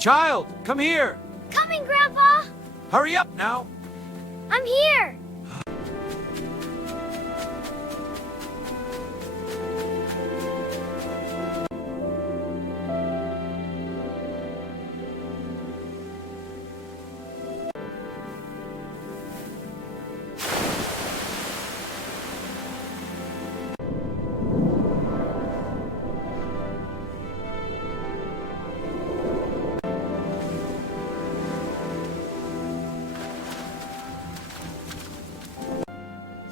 Child, come here! Coming, Grandpa! Hurry up now! I'm here!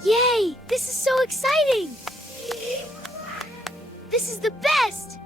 Yay! This is so exciting! This is the best!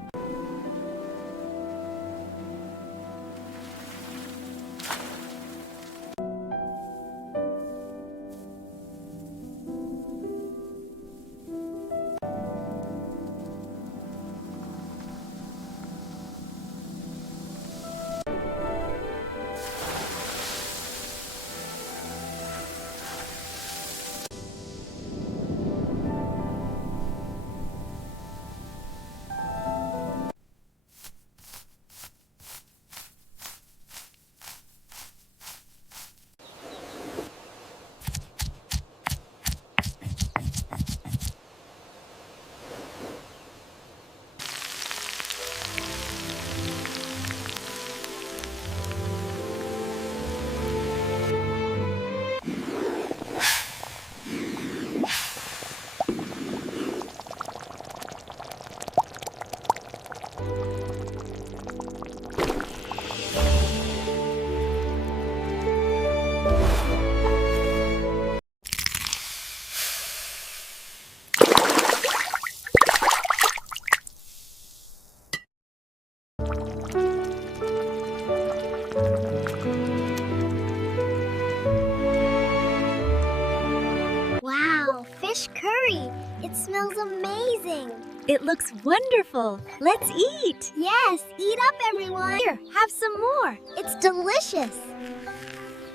Wow, fish curry! It smells amazing! It looks wonderful. Let's eat. Yes, eat up, everyone! Here, have some more. It's delicious!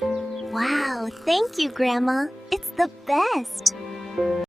Wow, thank you, Grandma. It's the best.